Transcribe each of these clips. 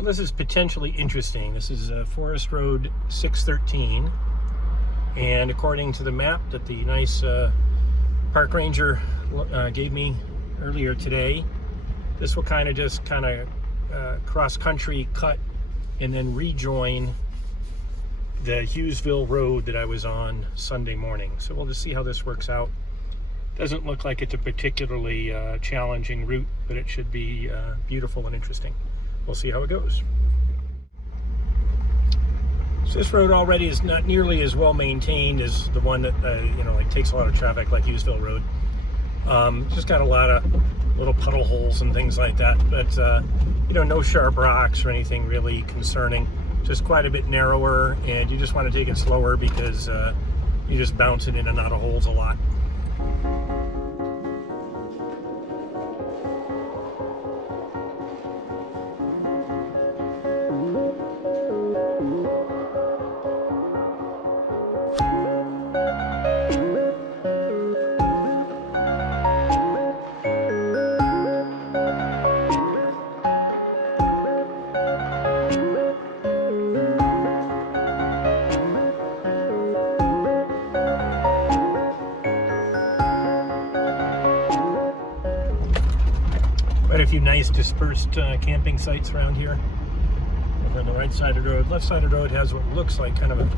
Well, this is potentially interesting. This is Forest Road 613, and according to the map that the nice park ranger gave me earlier today, this will kind of cross-country cut and then rejoin the Hughesville Road that I was on Sunday morning. So we'll just see how this works out. Doesn't look like it's a particularly challenging route, but it should be beautiful and interesting. We'll see how it goes. So this road already is not nearly as well maintained as the one that takes a lot of traffic, like Hughesville Road. Just got a lot of little puddle holes and things like that, but no sharp rocks or anything really concerning. Just quite a bit narrower, and you just want to take it slower because you just bounce it in and out of holes a lot. Quite a few nice dispersed camping sites around here. Over on the right side of the road. Left side of the road has what looks like kind of a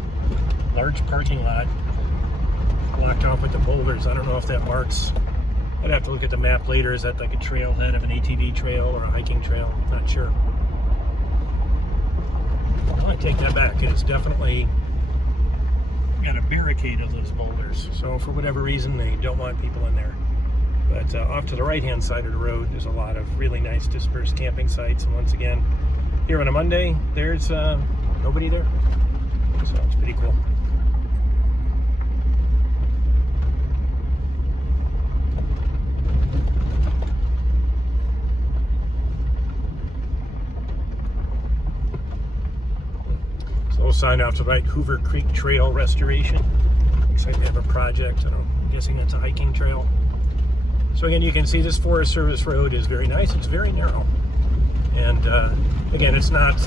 large parking lot blocked off with the boulders. I don't know if that marks. I'd have to look at the map later. Is that like a trailhead of an ATV trail or a hiking trail? Not sure. Well, I take that back. It's definitely got a barricade of those boulders. So for whatever reason, they don't want people in there. But off to the right-hand side of the road, there's a lot of really nice dispersed camping sites. And once again, here on a Monday, there's nobody there. So it's pretty cool. So we'll sign off to the right, Hoover Creek Trail Restoration. Looks like they have a project. I'm guessing that's a hiking trail. So again, you can see this Forest Service road is very nice. It's very narrow. And again, it's not,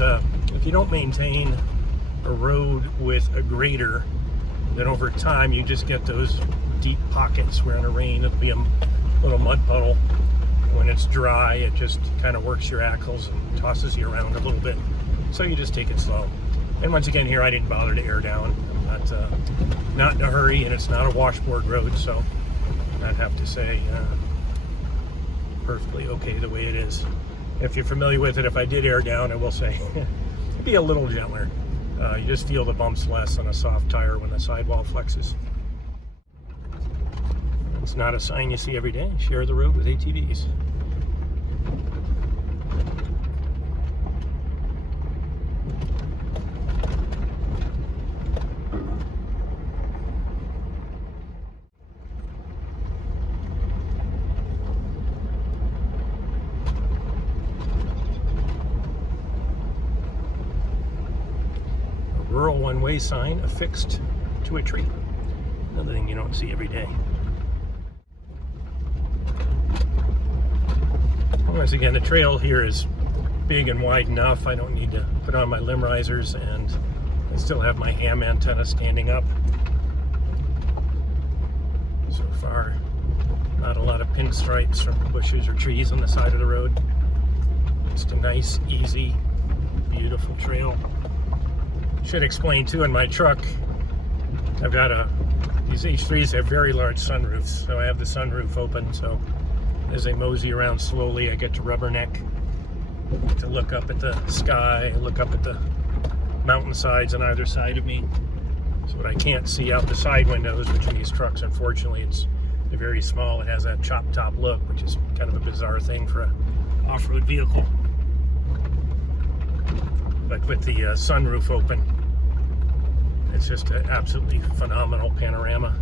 if you don't maintain a road with a grader, then over time you just get those deep pockets where in the rain it'll be a little mud puddle. When it's dry, it just kind of works your axles and tosses you around a little bit. So you just take it slow. And once again, here I didn't bother to air down. I'm not in a hurry, and it's not a washboard road, so I'd have to say perfectly okay the way it is. If you're familiar with it, if I did air down, I will say it'd be a little gentler. You just feel the bumps less on a soft tire when the sidewall flexes. It's not a sign you see every day. Share the road with ATVs. Rural one-way sign affixed to a tree. Another thing you don't see every day. Once again, the trail here is big and wide enough. I don't need to put on my limb risers, and I still have my ham antenna standing up. So far, not a lot of pinstripes from bushes or trees on the side of the road. Just a nice, easy, beautiful trail. Should explain too, in my truck, I've got these H3s have very large sunroofs, so I have the sunroof open, so as I mosey around slowly, I get to rubberneck to look up at the sky, look up at the mountainsides on either side of me. So what I can't see out the side windows, which in these trucks, unfortunately, they're very small. It has that chop top look, which is kind of a bizarre thing for an off-road vehicle. But with the sunroof open, it's just an absolutely phenomenal panorama.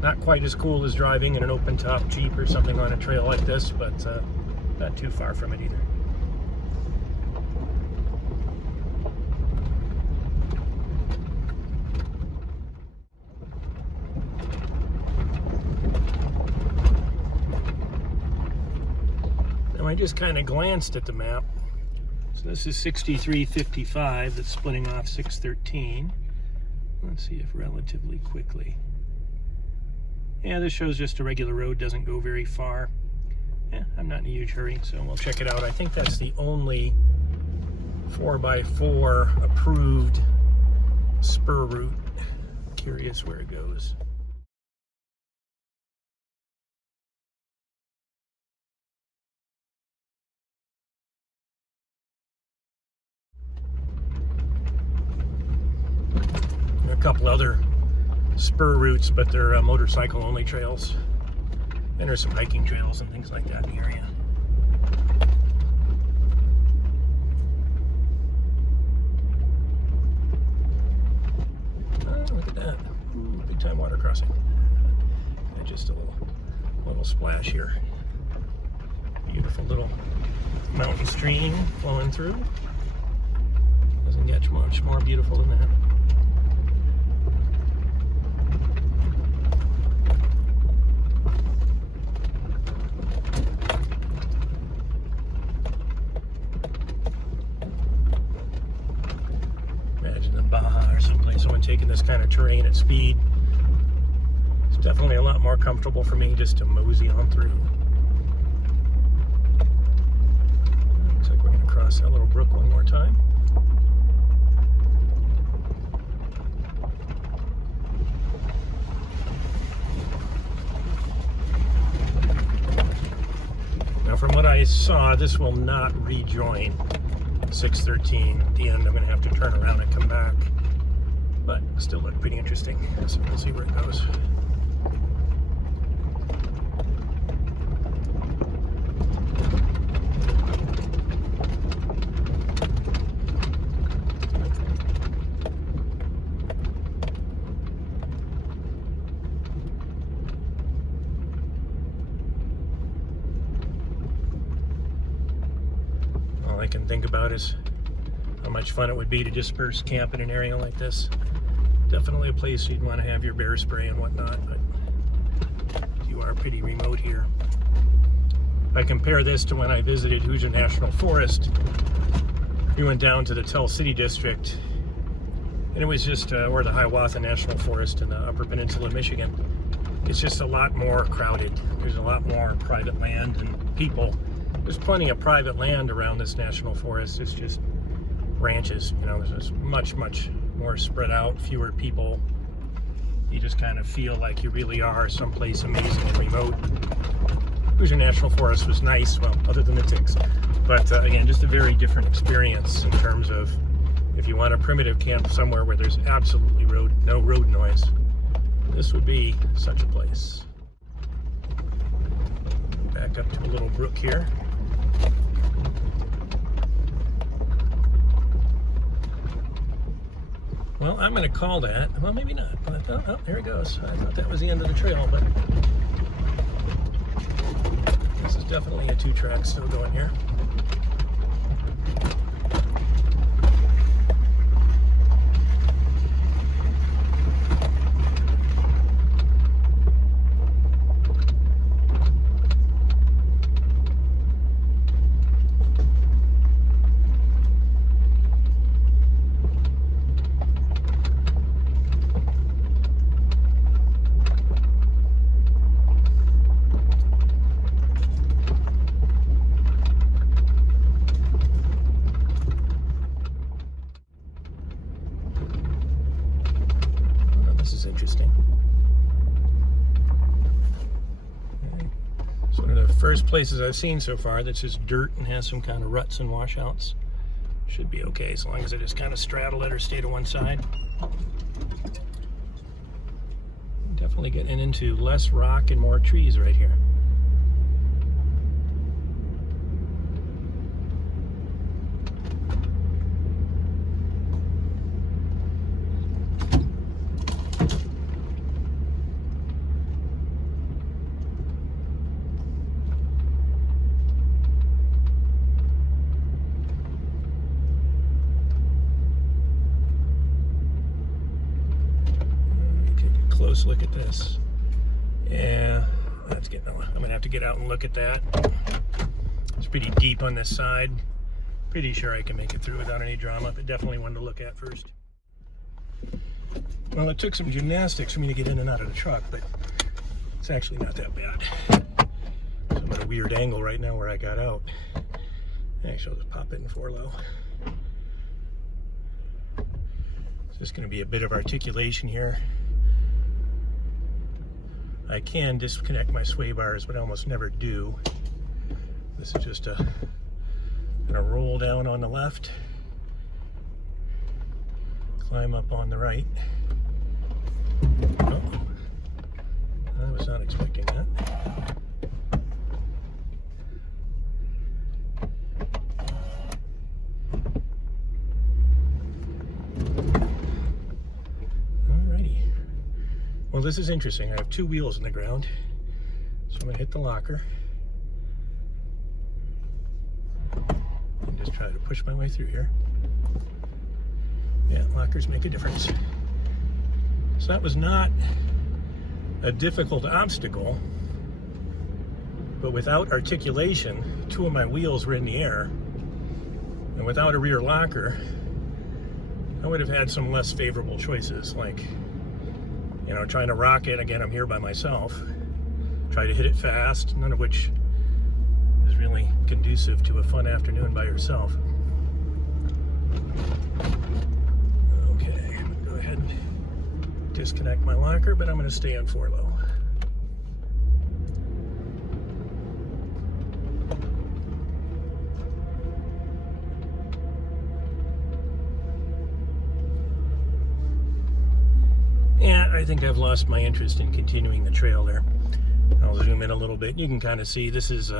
Not quite as cool as driving in an open-top Jeep or something on a trail like this, but not too far from it either. Now I just kind of glanced at the map, So this is 6355 that's splitting off 613. Let's see if relatively quickly. Yeah, this shows just a regular road, doesn't go very far. Yeah, I'm not in a huge hurry, so we'll check it out. I think that's the only 4x4 approved spur route. Curious where it goes. A couple other spur routes, but they're motorcycle only trails. And there's some hiking trails and things like that in the area. Oh, look at that. Ooh, big time water crossing. And just a little splash here. Beautiful little mountain stream flowing through. Doesn't get much more beautiful than that. Baja or someplace, someone taking this kind of terrain at speed. It's definitely a lot more comfortable for me just to mosey on through. Looks like we're going to cross that little brook one more time. Now from what I saw, this will not rejoin 613. At the end, I'm going to have to turn around and come back, but still look pretty interesting. So we'll see where it goes. All I can think about is how much fun it would be to disperse camp in an area like this. Definitely a place you'd want to have your bear spray and whatnot, but you are pretty remote here. If I compare this to when I visited Hughesville National Forest, we went down to the Tell City District, and it was just, or the Hiawatha National Forest in the Upper Peninsula of Michigan. It's just a lot more crowded. There's a lot more private land and people. There's plenty of private land around this national forest. It's just ranches, you know, there's just much more spread out, fewer people. You just kind of feel like you really are someplace amazing and remote. Hughesville National Forest was nice, well, other than the ticks. But again, just a very different experience in terms of if you want a primitive camp somewhere where there's absolutely no road noise, this would be such a place. Back up to a little brook here. Well, I'm going to call that. Well, maybe not. But, oh, there it goes. I thought that was the end of the trail, but this is definitely a 2-track still going here. Interesting. It's one of the first places I've seen so far that's just dirt and has some kind of ruts and washouts. Should be okay as long as I just kind of straddle it or stay to one side. Definitely getting into less rock and more trees right here. Close look at this. Yeah, that's getting. I'm gonna have to get out and look at that. It's pretty deep on this side, Pretty sure I can make it through without any drama, but definitely one to look at first. Well, it took some gymnastics for me to get in and out of the truck, but it's actually not that bad. So I'm at a weird angle right now where I got out. Actually, I'll just pop it in 4 low. It's just going to be a bit of articulation here. I can disconnect my sway bars, but I almost never do. This is just going to roll down on the left, climb up on the right. Oh, I was not expecting that. Alrighty. Well, this is interesting. I have 2 wheels in the ground, so I'm going to hit the locker and just try to push my way through here. Yeah, lockers make a difference. So that was not a difficult obstacle, but without articulation, 2 of my wheels were in the air, and without a rear locker, I would have had some less favorable choices, like, you know, trying to rock it. Again, I'm here by myself. Try to hit it fast, none of which is really conducive to a fun afternoon by yourself. Okay, I'm gonna go ahead and disconnect my locker, but I'm going to stay on 4 low. Yeah, I think I've lost my interest in continuing the trail there. I'll zoom in a little bit. You can kind of see this is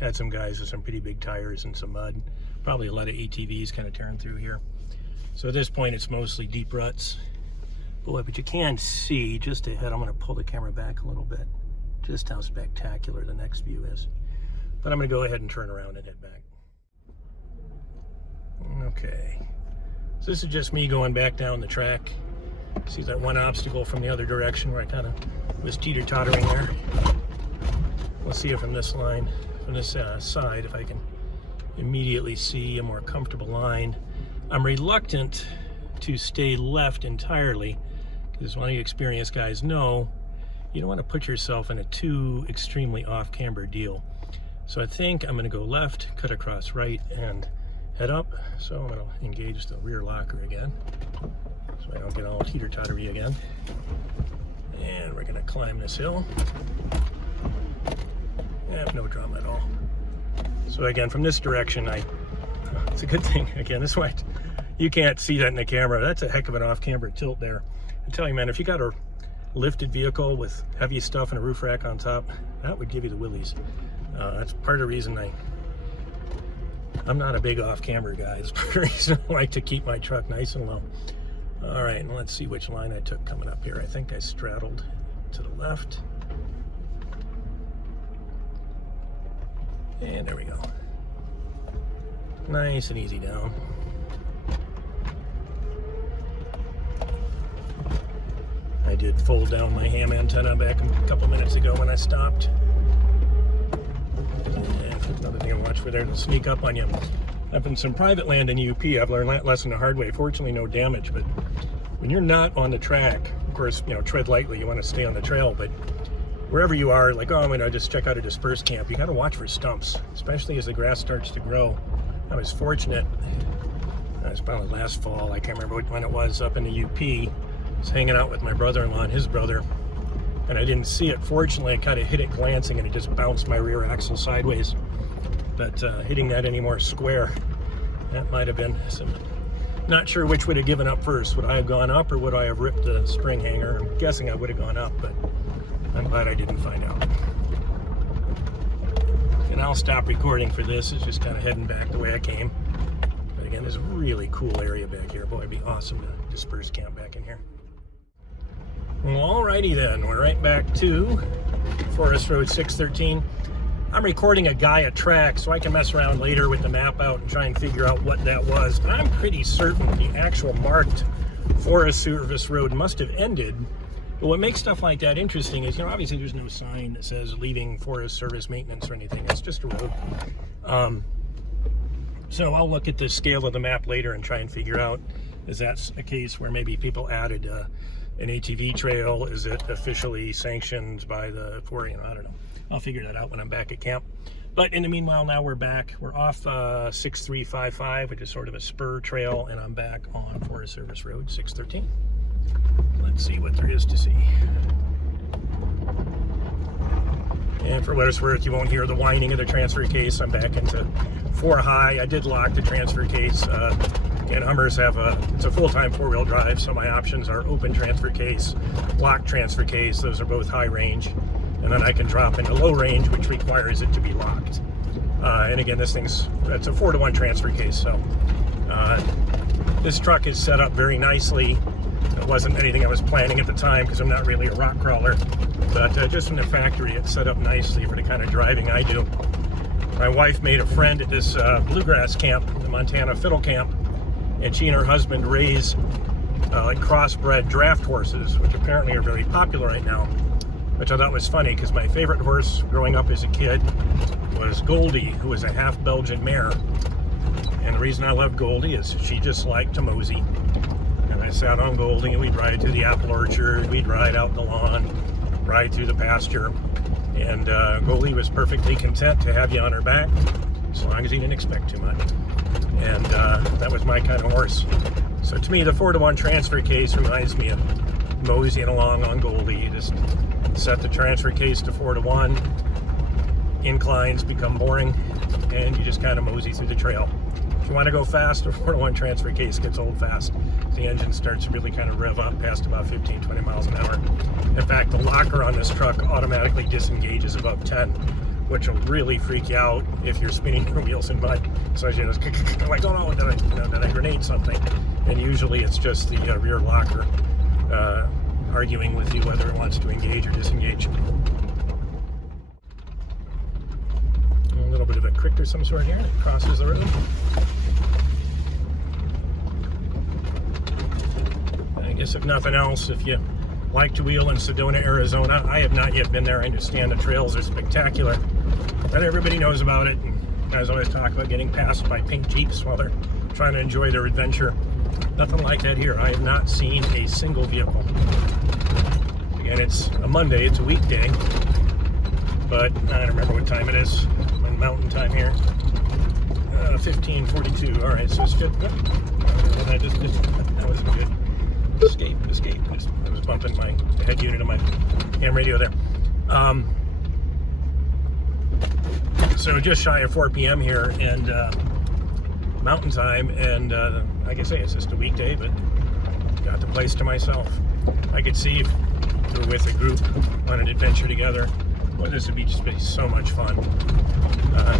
had some guys with some pretty big tires and some mud. Probably a lot of ATVs kind of tearing through here. So at this point, it's mostly deep ruts. Boy, but you can see just ahead, I'm going to pull the camera back a little bit, just how spectacular the next view is. But I'm going to go ahead and turn around and head back. Okay, so this is just me going back down the track. See that one obstacle from the other direction where I kind of was teeter-tottering there. We'll see it from this line, from this side, if I can immediately see a more comfortable line. I'm reluctant to stay left entirely, because one of you experienced guys know you don't want to put yourself in a too extremely off-camber deal. So I think I'm going to go left, cut across right, and head up. So I'm going to engage the rear locker again, so I don't get all teeter-tottery again. And we're going to climb this hill. Yeah, no drama at all. So again, from this direction, it's a good thing. Again, this way, you can't see that in the camera. That's a heck of an off-camber tilt there. I tell you, man, if you got a lifted vehicle with heavy stuff and a roof rack on top, that would give you the willies. That's part of the reason I'm not a big off-camber guy. It's part of the reason I like to keep my truck nice and low. All right, and let's see which line I took coming up here. I think I straddled to the left. And there we go. Nice and easy down. I did fold down my ham antenna back a couple minutes ago when I stopped. And another thing I watch for there to sneak up on you. Up in some private land in UP, I've learned that lesson the hard way. Fortunately, no damage, but when you're not on the track, of course, you know, tread lightly. You want to stay on the trail, but wherever you are, like, oh, I'm gonna just check out a dispersed camp, you got to watch for stumps, especially as the grass starts to grow. I was fortunate. It was probably last fall. I can't remember when it was, up in the UP. I was hanging out with my brother-in-law and his brother, and I didn't see it. Fortunately, I kind of hit it glancing, and it just bounced my rear axle sideways. But hitting that any more square, that might have been some. Not sure which would have given up first. Would I have gone up, or would I have ripped the spring hanger? I'm guessing I would have gone up, but I'm glad I didn't find out. And I'll stop recording for this. It's just kind of heading back the way I came. But again, there's a really cool area back here. Boy, it'd be awesome to disperse camp back in here. Well, alrighty then. We're right back to Forest Road 613. I'm recording a Gaia track so I can mess around later with the map out and try and figure out what that was. But I'm pretty certain the actual marked Forest Service Road must have ended. But what makes stuff like that interesting is, you know, obviously there's no sign that says leaving Forest Service maintenance or anything. It's just a road. So I'll look at the scale of the map later and try and figure out, is that a case where maybe people added an ATV trail? Is it officially sanctioned by the Forest? You know, I don't know. I'll figure that out when I'm back at camp. But in the meanwhile, now we're back. We're off 6355, which is sort of a spur trail, and I'm back on Forest Service Road 613. Let's see what there is to see. And for what it's worth, you won't hear the whining of the transfer case. I'm back into 4 high. I did lock the transfer case. Again, Hummers have it's a full-time 4-wheel drive, so my options are open transfer case, lock transfer case. Those are both high range. And then I can drop into low range, which requires it to be locked. And again, it's a 4-to-1 transfer case. So this truck is set up very nicely. It wasn't anything I was planning at the time because I'm not really a rock crawler. But just from the factory, it's set up nicely for the kind of driving I do. My wife made a friend at this bluegrass camp, the Montana Fiddle camp, and she and her husband raise like crossbred draft horses, which apparently are very popular right now, which I thought was funny because my favorite horse growing up as a kid was Goldie, who was a half Belgian mare. And the reason I loved Goldie is she just liked to mosey. And I sat on Goldie and we'd ride through the apple orchard, we'd ride out the lawn, ride through the pasture. And Goldie was perfectly content to have you on her back, as long as he didn't expect too much. And that was my kind of horse. So to me, the 4-to-1 transfer case reminds me of moseying along on Goldie. You just set the transfer case to 4-to-1, inclines become boring, and you just kind of mosey through the trail. If you want to go fast, a 4-to-1 transfer case gets old fast. The engine starts to really kind of rev up past about 15, 20 miles an hour. In fact, the locker on this truck automatically disengages above 10, which will really freak you out if you're spinning your wheels in mud. So you just like, oh no, did I grenade something? And usually it's just the rear locker arguing with you whether it wants to engage or disengage. A little bit of a crick or some sort here that crosses the road. I guess if nothing else, if you like to wheel in Sedona, Arizona, I have not yet been there. I understand the trails are spectacular. Not everybody knows about it, and guys always talk about getting passed by pink Jeeps while they're trying to enjoy their adventure. Nothing like that here. I have not seen a single vehicle. Again, it's a Monday, it's a weekday, but I don't remember what time it is on mountain time here. 15:42. All right, so it's good. That was a good escape. I was bumping my head unit of my ham radio there. So just shy of 4 p.m. here, and mountain time, and like I say, it's just a weekday, but got the place to myself. I could see if we were with a group on an adventure together, well, this would just be so much fun.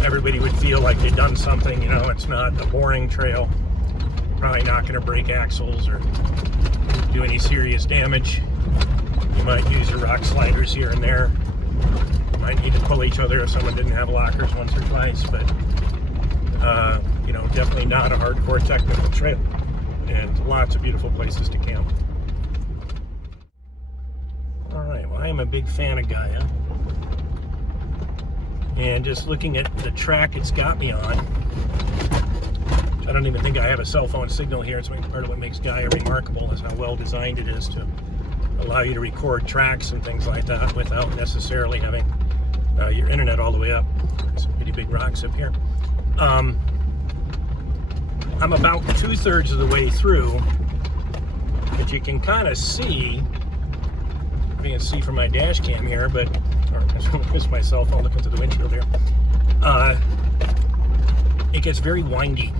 Everybody would feel like they'd done something, you know, it's not a boring trail. Probably not going to break axles or do any serious damage. You might use your rock sliders here and there. You might need to pull each other if someone didn't have lockers once or twice, but you know, definitely not a hardcore technical trail, and lots of beautiful places to camp. All right, well, I am a big fan of Gaia, and just looking at the track it's got me on, I don't even think I have a cell phone signal here. It's part of what makes Gaia remarkable is how well designed it is to allow you to record tracks and things like that without necessarily having your internet all the way up. There's some pretty big rocks up here. I'm about 2/3 of the way through, but you can kind of see, you can see from my dash cam here, but, or just my cell phone looking through the windshield here, it gets very windy.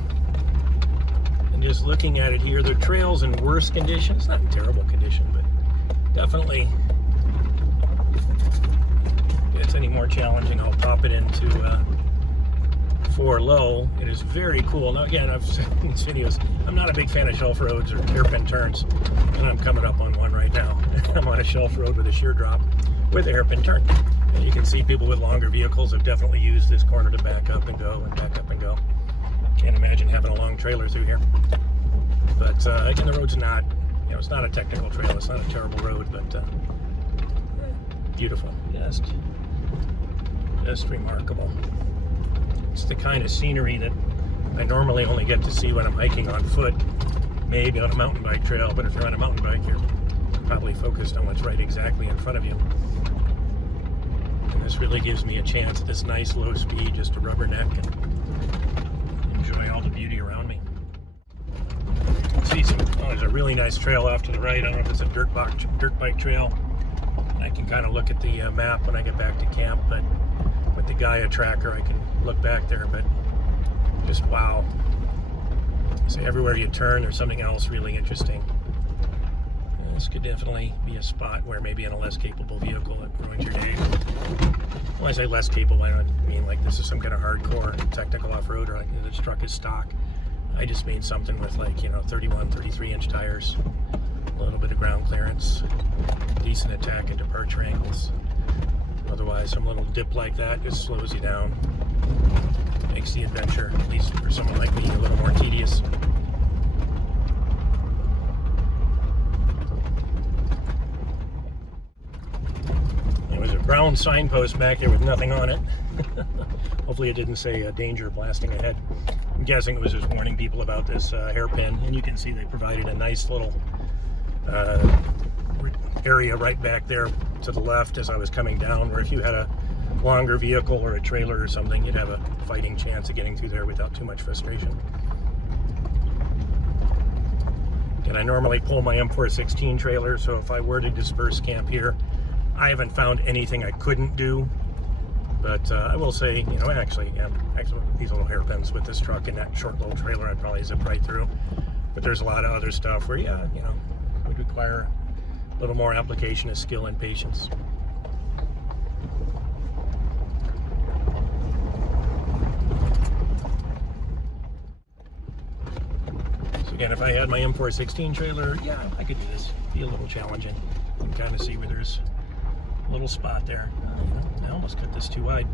And just looking at it here, the trail's in worse condition. It's not in terrible condition, but definitely, if it's any more challenging, I'll pop it into 4 low. It is very cool. Now again, I've said in these videos, I'm not a big fan of shelf roads or hairpin turns, and I'm coming up on one right now. I'm on a shelf road with a sheer drop with a hairpin turn. And you can see people with longer vehicles have definitely used this corner to back up and go and back up and go. Can't imagine having a long trailer through here. But again, the road's not, you know, it's not a technical trail. It's not a terrible road, but beautiful. Just remarkable. It's the kind of scenery that I normally only get to see when I'm hiking on foot, maybe on a mountain bike trail, but if you're on a mountain bike, you're probably focused on what's right exactly in front of you. And this really gives me a chance at this nice low speed just to rubberneck and enjoy all the beauty around me. See there's a really nice trail off to the right. I don't know if it's a dirt bike trail. I can kind of look at the map when I get back to camp, but with the Gaia tracker I can look back there, but just wow. So everywhere you turn there's something else really interesting. And this could definitely be a spot where maybe in a less capable vehicle it ruins your day. When I say less capable, I don't mean like this is some kind of hardcore technical off-road or like this truck is stock. I just mean something with like, 31, 33 inch tires, a little bit of ground clearance, decent attack and departure angles. Otherwise, some little dip like that just slows you down. Makes the adventure, at least for someone like me, a little more tedious. There was a brown signpost back there with nothing on it. Hopefully it didn't say danger blasting ahead. I'm guessing it was just warning people about this hairpin, and you can see they provided a nice little area right back there to the left as I was coming down, where if you had a longer vehicle or a trailer or something, you'd have a fighting chance of getting through there without too much frustration. And I normally pull my M416 trailer, so if I were to disperse camp here, I haven't found anything I couldn't do. But I will say, actually these little hairpins with this truck and that short little trailer, I'd probably zip right through. But there's a lot of other stuff where, would require a little more application of skill and patience. So again, if I had my M416 trailer, yeah, I could do this. Be a little challenging. You can kind of see where there's a little spot there. I almost cut this too wide.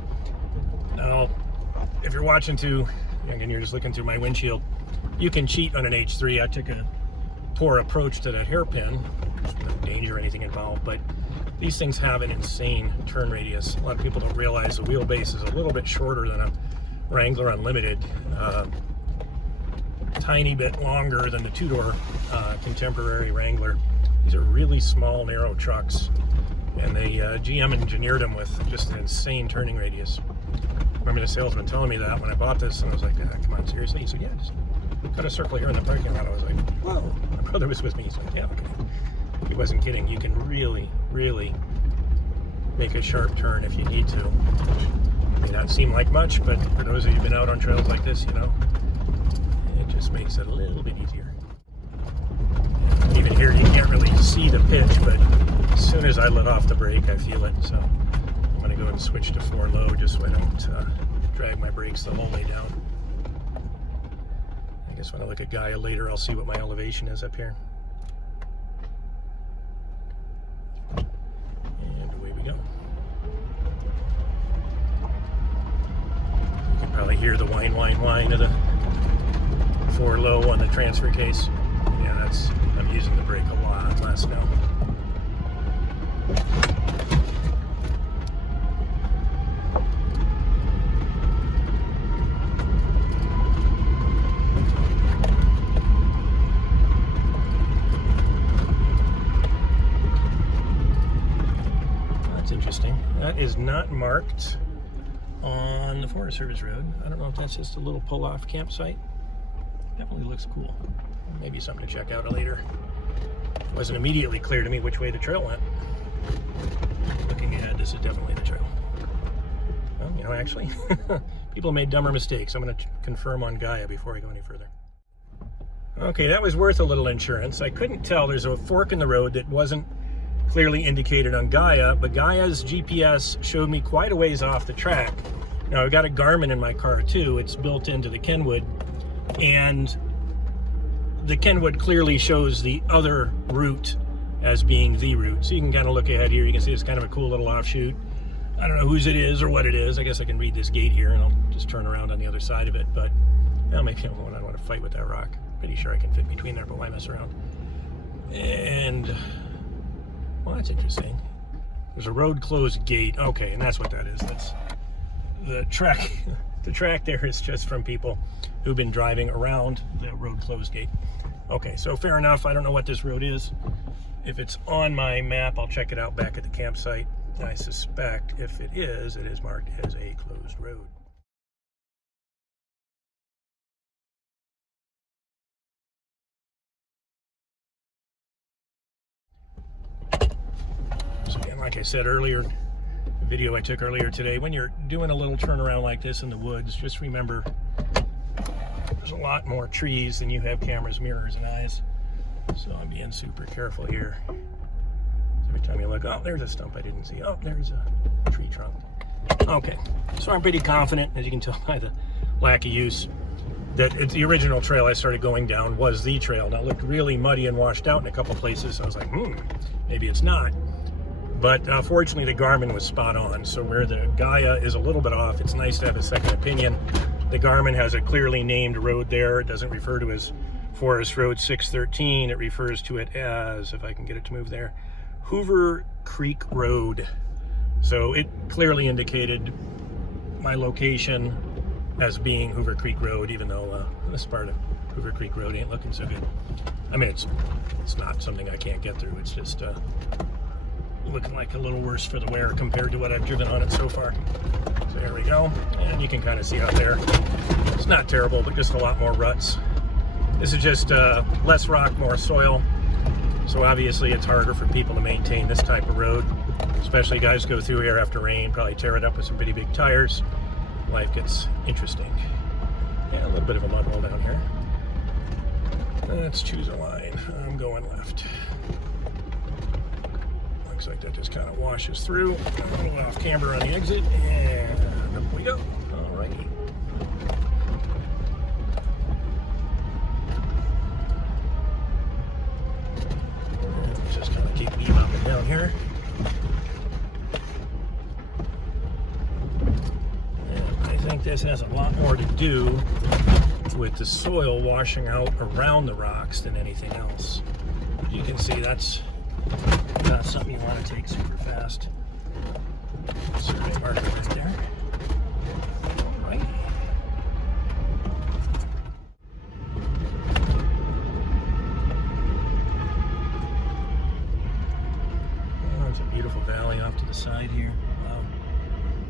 Now, if you're watching again, you're just looking through my windshield, you can cheat on an H3. I took a poor approach to that hairpin. There's no danger or anything involved, but these things have an insane turn radius. A lot of people don't realize the wheelbase is a little bit shorter than a Wrangler Unlimited. Tiny bit longer than the two-door contemporary Wrangler. These are really small, narrow trucks. And they GM engineered them with just an insane turning radius. I remember the salesman telling me that when I bought this, and I was like, come on, seriously? He said, yeah, just cut a circle here in the parking lot. I was like, whoa. My brother was with me. He's like, yeah, okay. He wasn't kidding. You can really, really make a sharp turn if you need to. It may not seem like much, but for those of you who've been out on trails like this, it just makes it a little bit easier. Even here, you can't really see the pitch, but as soon as I let off the brake, I feel it. So I'm going to go and switch to 4 low just so I don't drag my brakes the whole way down. I guess when I look at Gaia later, I'll see what my elevation is up here. And away we go. You can probably hear the whine of the 4 low on the transfer case. Yeah, I'm using the brake a lot less now. That's interesting. That is not marked on the Forest Service road. I don't know if that's just a little pull-off campsite. Definitely looks cool. Maybe something to check out later. It wasn't immediately clear to me which way the trail went. Looking ahead, this is definitely the trail. Well, actually, people made dumber mistakes. I'm going to confirm on Gaia before I go any further. Okay, that was worth a little insurance. I couldn't tell. There's a fork in the road that wasn't clearly indicated on Gaia, but Gaia's GPS showed me quite a ways off the track. Now, I've got a Garmin in my car too. It's built into the Kenwood, and the Kenwood clearly shows the other route as being the route. So you can kind of look ahead here. You can see it's kind of a cool little offshoot. I don't know whose it is or what it is. I guess I can read this gate here and I'll just turn around on the other side of it. But well, maybe I don't want to fight with that rock. Pretty sure I can fit between there, but why mess around? And well, that's interesting. There's a road closed gate. Okay, and that's what that is. That's the track. The track there is just from people who've been driving around the road closed gate. Okay, so fair enough. I don't know what this road is. If it's on my map, I'll check it out back at the campsite. I suspect if it is marked as a closed road. So again, like I said earlier, the video I took earlier today, when you're doing a little turnaround like this in the woods, just remember there's a lot more trees than you have cameras, mirrors, and eyes. So I'm being super careful here. Every time you look, oh, there's a stump I didn't see. Oh, there's a tree trunk. Okay, so I'm pretty confident, as you can tell by the lack of use, that it's the original trail I started going down was the trail. Now it looked really muddy and washed out in a couple places. So I was like, maybe it's not. But fortunately, the Garmin was spot on. So where the Gaia is a little bit off, it's nice to have a second opinion. The Garmin has a clearly named road there. It doesn't refer to as Forest Road 613. It refers to it as, if I can get it to move there, Hoover Creek Road. So it clearly indicated my location as being Hoover Creek Road, even though this part of Hoover Creek Road ain't looking so good. I mean, it's not something I can't get through. It's just looking like a little worse for the wear compared to what I've driven on it so far. So there we go. And you can kind of see out there. It's not terrible, but just a lot more ruts. This is just less rock, more soil. So obviously it's harder for people to maintain this type of road, especially guys go through here after rain, probably tear it up with some pretty big tires. Life gets interesting. Yeah, a little bit of a mud hole down here. Let's choose a line. I'm going left. Looks like that just kind of washes through. A little off camber on the exit, and up we go. All righty. Just kind of keep bebopping down here. And I think this has a lot more to do with the soil washing out around the rocks than anything else. You can see that's not something you want to take super fast. Survey marker right there. All right. Oh, there's a beautiful valley off to the side here. Wow.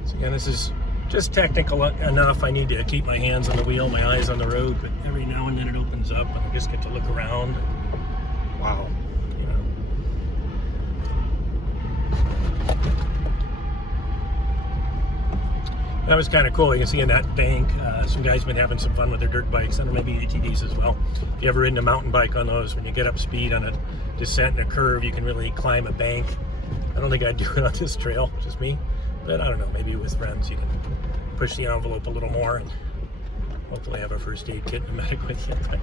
So again, this is just technical enough. I need to keep my hands on the wheel, my eyes on the road, but every now and then it opens up and I just get to look around. Wow. That was kind of cool. You can see in that bank, some guys been having some fun with their dirt bikes and maybe ATVs as well. If you ever ridden a mountain bike on those, when you get up speed on a descent and a curve, you can really climb a bank. I don't think I'd do it on this trail, just me. But I don't know, maybe with friends you can push the envelope a little more and hopefully have a first aid kit and a medic with you. But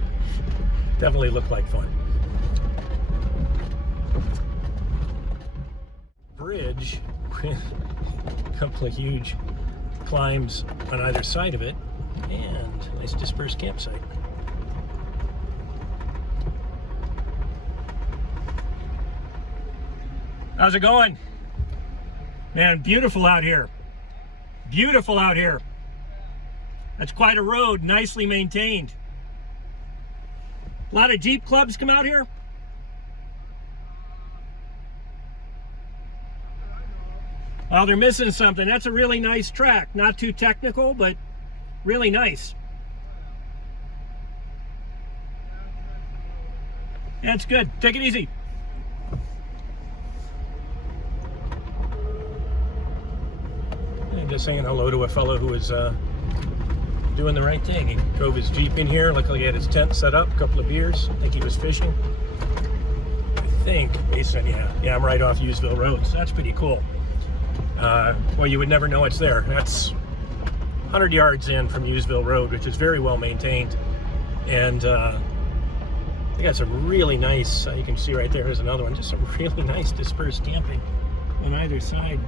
definitely looked like fun. Bridge with a couple of huge climbs on either side of it, and a nice dispersed campsite. How's it going? Man, beautiful out here. Beautiful out here. That's quite a road, nicely maintained. A lot of Jeep clubs come out here? Well, they're missing something. That's a really nice track. Not too technical, but really nice. That's good. Take it easy. And just saying hello to a fellow who was doing the right thing. He drove his Jeep in here. Luckily he had his tent set up, a couple of beers. I think he was fishing. I think, based on, yeah, I'm right off Hughesville Road, so that's pretty cool. Well, you would never know it's there. That's 100 yards in from Hughesville Road, which is very well maintained. And they got some really nice, you can see right there, here's another one, just some really nice dispersed camping on either side.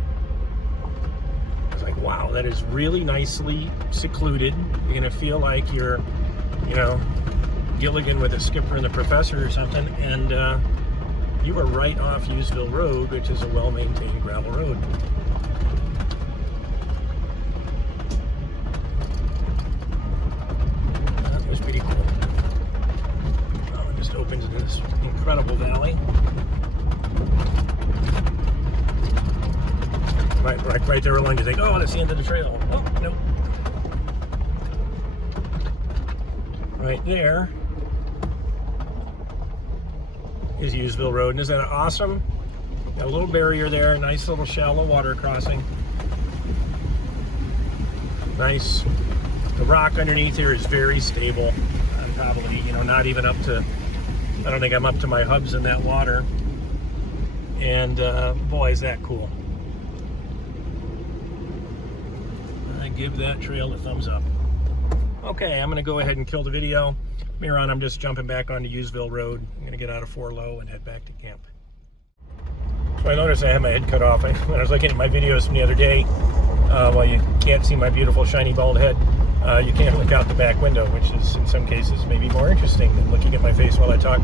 I was like, wow, that is really nicely secluded. You're going to feel like you're, Gilligan with a skipper and the professor or something. And you are right off Hughesville Road, which is a well-maintained gravel road. opens into this incredible valley. Right there along, you think, oh, that's the end of the trail. Oh, nope. Right there is Hughesville Road, and isn't that awesome? Got a little barrier there, nice little shallow water crossing. Nice. The rock underneath here is very stable. I'm probably, not even up to, I don't think I'm up to my hubs in that water. And boy, is that cool. I give that trail a thumbs up. Okay, I'm gonna go ahead and kill the video. From here on, I'm just jumping back onto Hughesville Road. I'm gonna get out of 4 Low and head back to camp. So I noticed I had my head cut off. When I was looking at my videos from the other day, while you can't see my beautiful shiny bald head, you can't look out the back window, which is in some cases maybe more interesting than looking at my face while I talk.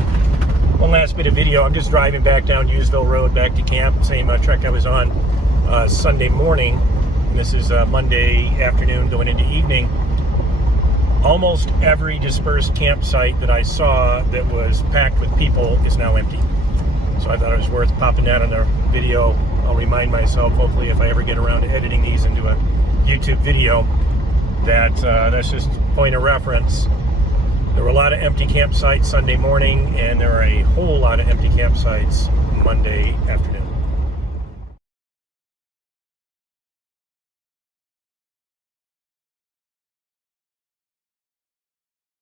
One last bit of video. I'm just driving back down Hughesville Road back to camp. Same trek I was on Sunday morning. And this is Monday afternoon going into evening. Almost every dispersed campsite that I saw that was packed with people is now empty. So I thought it was worth popping that on the video. I'll remind myself, hopefully, if I ever get around to editing these into a YouTube video, that that's just a point of reference. There were a lot of empty campsites Sunday morning, and there are a whole lot of empty campsites Monday afternoon.